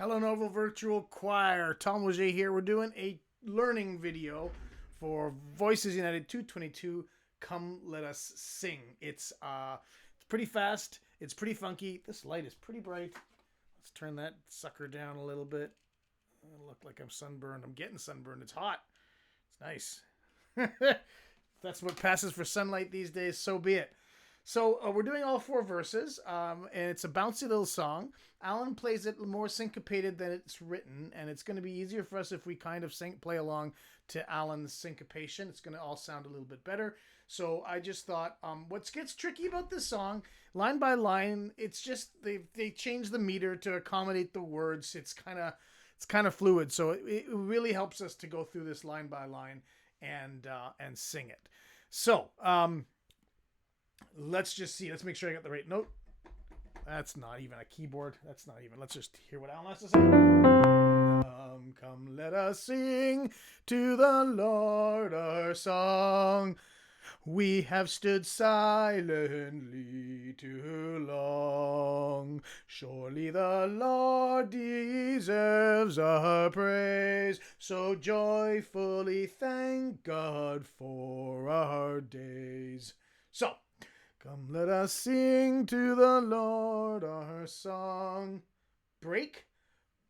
Hello, Novo Virtual Choir. Tom Auger here. We're doing a learning video for Voices United 222. Come, let us sing. It's pretty fast. It's pretty funky. This light is pretty bright. Let's turn that sucker down a little bit. I look like I'm sunburned. I'm getting sunburned. It's hot. It's nice. If that's what passes for sunlight these days, so be it. So we're doing all four verses, and it's a bouncy little song. Alan plays it more syncopated than it's written, and it's going to be easier for us if we kind of play along to Alan's syncopation. It's going to all sound a little bit better. So I just thought, what gets tricky about this song, line by line, it's just they change the meter to accommodate the words. It's kind of fluid, so it really helps us to go through this line by line and sing it. So. Let's just see. Let's make sure I got the right note. That's not even a keyboard. That's not even. Let's just hear what Alan has to say. Come, let us sing to the Lord our song. We have stood silently too long. Surely the Lord deserves our praise. So joyfully thank God for our days. So, come, let us sing to the Lord our song. Break.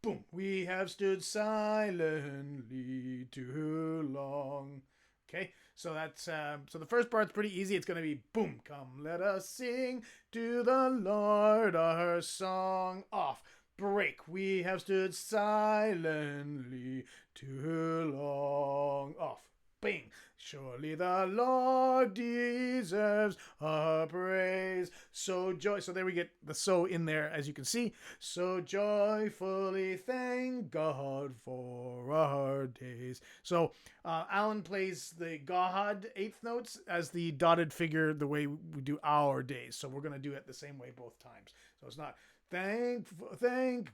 Boom. We have stood silently too long. Okay, so that's so the first part's pretty easy. It's going to be boom. Come, let us sing to the Lord our song. Off. Break. We have stood silently too long. Off. Bing. Surely the Lord deserves our praise. So there we get the so in there, as you can see. So joyfully thank God for our days. So Alan plays the God eighth notes as the dotted figure, the way we do our days. So we're going to do it the same way both times. So it's not thank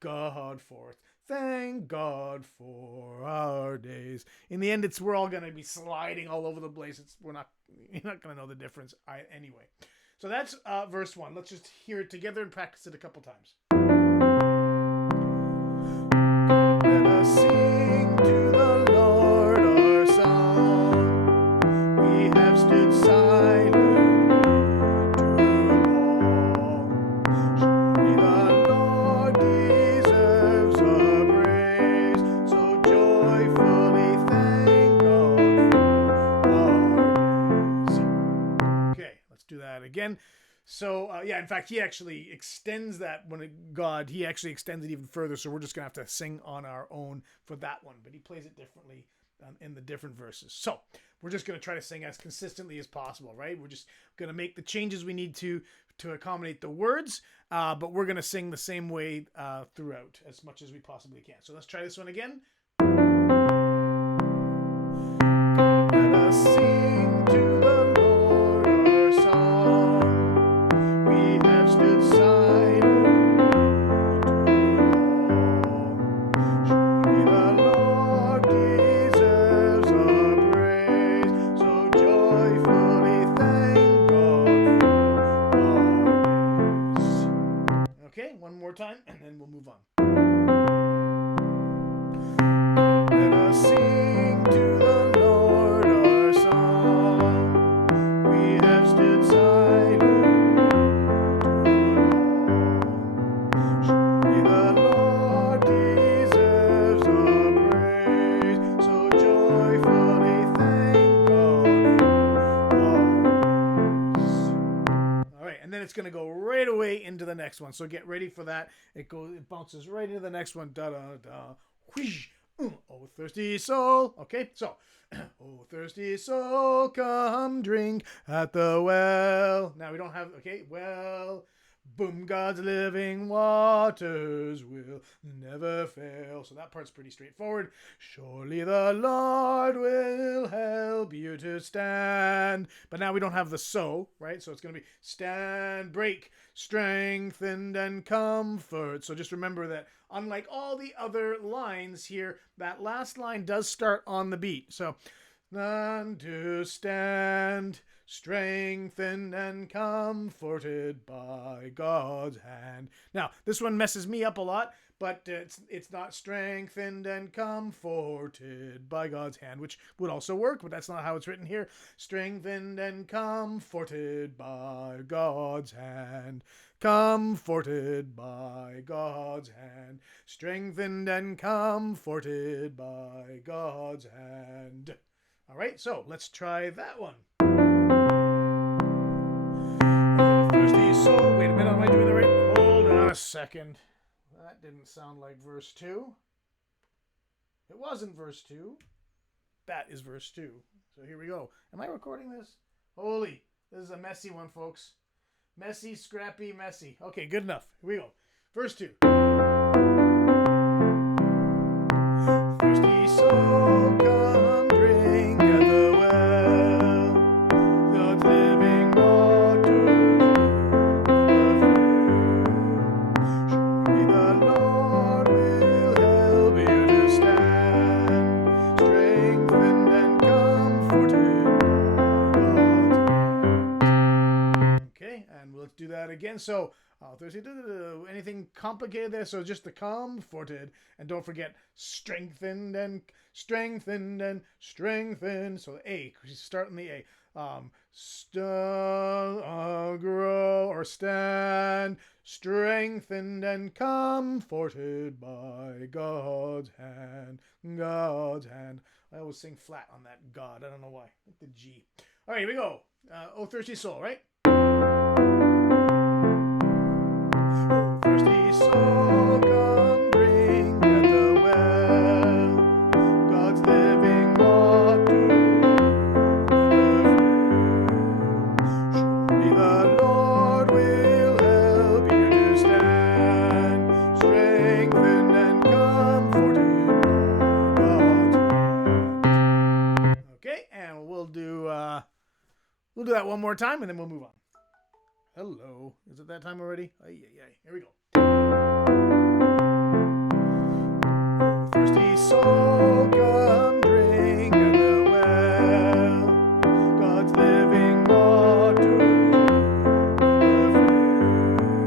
God for it. Thank God for our days. In the end, we're all going to be sliding all over the place. You're not going to know the difference anyway. So that's verse 1. Let's just hear it together and practice it a couple times. Let us sing to the Lord our song. We have stood silent. Do that again. So in fact, he actually extends that he actually extends it even further. So we're just gonna have to sing on our own for that one, but he plays it differently in the different verses. So we're just gonna try to sing as consistently as possible, right? We're just gonna make the changes we need to accommodate the words, but we're gonna sing the same way throughout as much as we possibly can. So let's try this one again. Let us sing to the one more time, and then we'll move on. Let us sing to the Lord our song. We have stood silent too long. Surely the Lord deserves our praise. So joyfully thank God for our days. All right, and then it's going to go right away into the next one. So get ready for that. It bounces right into the next one. Da da da. Whoosh. Oh, thirsty soul. Okay, so, oh, thirsty soul, come drink at the well. Now we don't have, okay, well, boom, God's living waters will never fail. So that part's pretty straightforward. Surely the Lord will help you to stand. But now we don't have the so, right? So it's going to be stand, break, strengthened, and comfort. So just remember that unlike all the other lines here, that last line does start on the beat. So none to stand, strengthened and comforted by God's hand. Now, this one messes me up a lot, but it's not strengthened and comforted by God's hand, which would also work, but that's not how it's written here. Strengthened and comforted by God's hand. Comforted by God's hand. Strengthened and comforted by God's hand. All right, so let's try that one. Thirsty soul. Wait a minute, am I doing the right? Hold on a second. That didn't sound like verse 2. It wasn't verse 2. That is verse 2. So here we go. Am I recording this? Holy, this is a messy one, folks. Messy, scrappy, messy. Okay, good enough. Here we go. Verse 2. Thirsty soul, come drink at the well. God's living water will never fail. Surely the Lord will help you to stand, strengthened and comforted by God's hand. Okay, and let's do that again. So, Thursday, anything complicated there? So just the comforted, and don't forget strengthened and strengthened and strengthened. So the A, start in the A. Grow or stand, strengthened and comforted by God's hand. God's hand. I always sing flat on that God. I don't know why. Like the G. All right, here we go. Oh, thirsty soul, right? Thirsty soul, come drink at the well. God's living water will never fail. Surely the Lord will help you to stand, strengthened and comforted by God's hand. Okay, and we'll do that one more time, and then we'll move on. Hello. Is it that time already? Here we go. Oh, thirsty soul, come drink at the well. God's living water will never fail.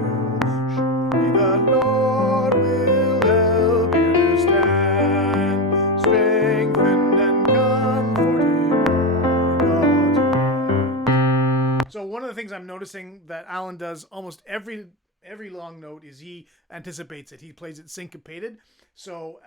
Surely the Lord will help you to stand, strengthened and comforted by God's hand. So one of the things I'm noticing that Alan does almost every long note is he anticipates it. He plays it syncopated. So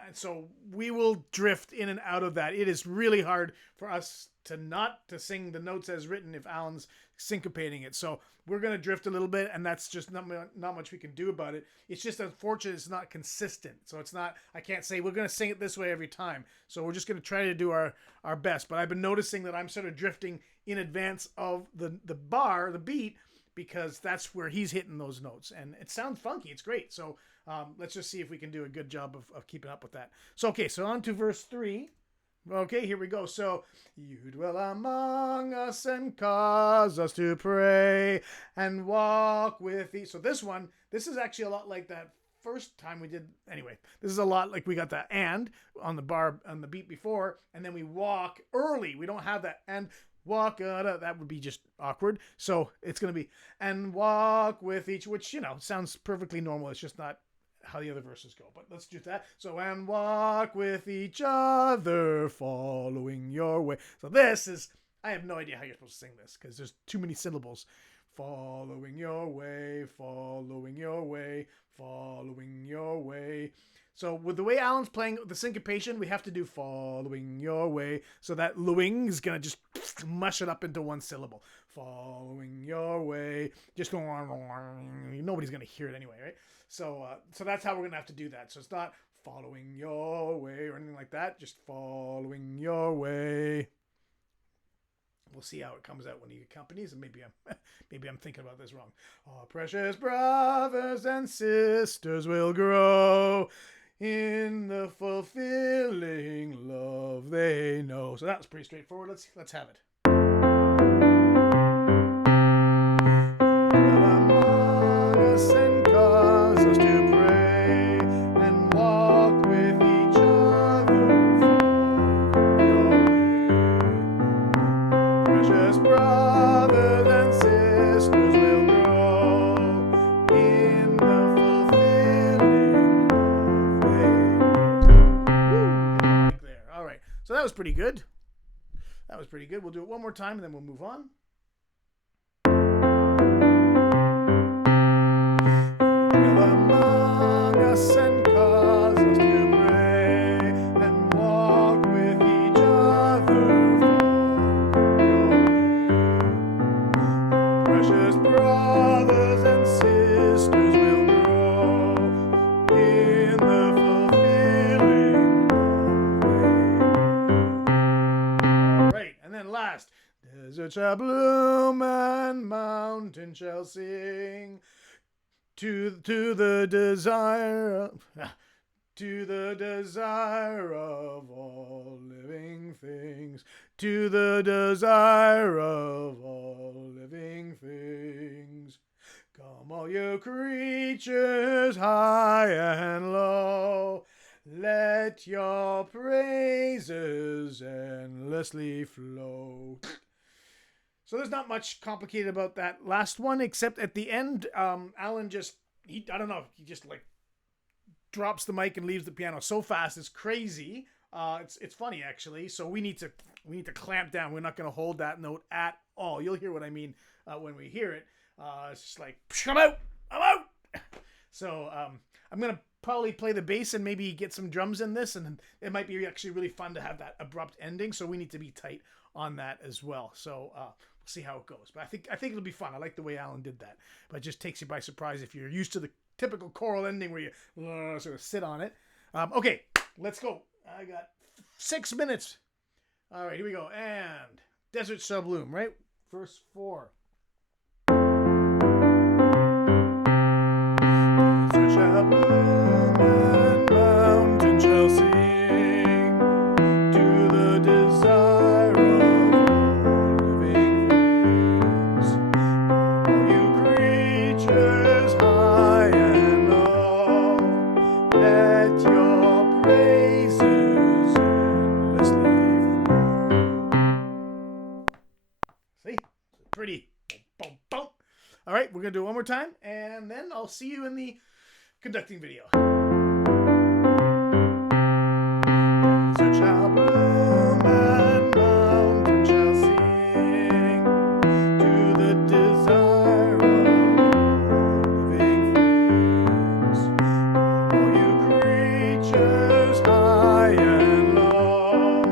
we will drift in and out of that. It is really hard for us to not to sing the notes as written if Alan's syncopating it. So we're going to drift a little bit, and that's just not much we can do about it. It's just unfortunate it's not consistent. So it's not, I can't say we're going to sing it this way every time. So we're just going to try to do our best. But I've been noticing that I'm sort of drifting in advance of the bar, the beat, because that's where he's hitting those notes. And it sounds funky. It's great. So let's just see if we can do a good job of keeping up with that. So, okay, so on to verse 3. Okay, here we go. So, you dwell among us and cause us to pray and walk with thee. So this is actually a lot like that first time we did. Anyway, this is a lot like we got the and on the bar, on the beat before, and then we walk early. We don't have that and walk, that would be just awkward. So it's going to be, and walk with each, which, sounds perfectly normal. It's just not how the other verses go. But let's do that. So, and walk with each other, following your way. So this is, I have no idea how you're supposed to sing this because there's too many syllables. Following your way, following your way, following your way. So with the way Alan's playing the syncopation, we have to do following your way. So that lewing is going to just mush it up into one syllable. Following your way. Just nobody's going to hear it anyway, right? So that's how we're going to have to do that. So it's not following your way or anything like that. Just following your way. We'll see how it comes out when he accompanies, and maybe I'm thinking about this wrong. Our precious brothers and sisters will grow in the fulfilling love they know. So that was pretty straightforward. Let's have it. Dwell among us and cause us to pray and walk with each other, following your way. So that was pretty good. That was pretty good. We'll do it one more time and then we'll move on. Dwell among us and cause us to pray and walk with each other for your way. Precious brothers and sisters will grow in the fulfilling of a. All right, and then last, desert shall bloom and mountain shall sing to the desire of all living things, to the desire of all living things. Come all you creatures high and low, let your praises endlessly flow. So there's not much complicated about that last one, except at the end, Alan just, I don't know, he just like drops the mic and leaves the piano so fast. It's crazy. It's funny actually. So we need to clamp down. We're not going to hold that note at all. You'll hear what I mean when we hear it. It's just like, I'm out. So I'm going to probably play the bass and maybe get some drums in this, and it might be actually really fun to have that abrupt ending. So we need to be tight on that as well. So we'll see how it goes. But I think it'll be fun. I like the way Alan did that. But it just takes you by surprise if you're used to the typical choral ending where you sort of sit on it. Okay, let's go. I got 6 minutes. All right, here we go. And Desert Shall Bloom, right? Verse 4. Desert shall bloom and mountain shall sing to the desire of all living things. All you creatures high and low, let your praises endlessly flow. See? Pretty. Boom, boom. All right, we're going to do it one more time, and then I'll see you in the conducting video. Desert shall bloom and mountain shall sing to the desire of all living things. All you creatures high and low,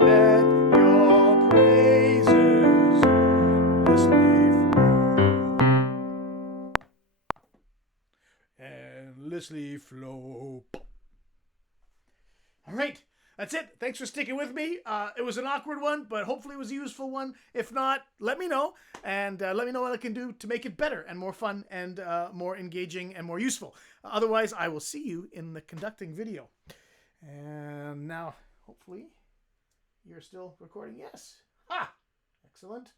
let your praises endlessly flow. All right, that's it. Thanks for sticking with me. It was an awkward one, but hopefully it was a useful one. If not, let me know, and let me know what I can do to make it better and more fun and more engaging and more useful. Otherwise, I will see you in the conducting video. And now, hopefully, you're still recording. Yes. Ha! Excellent.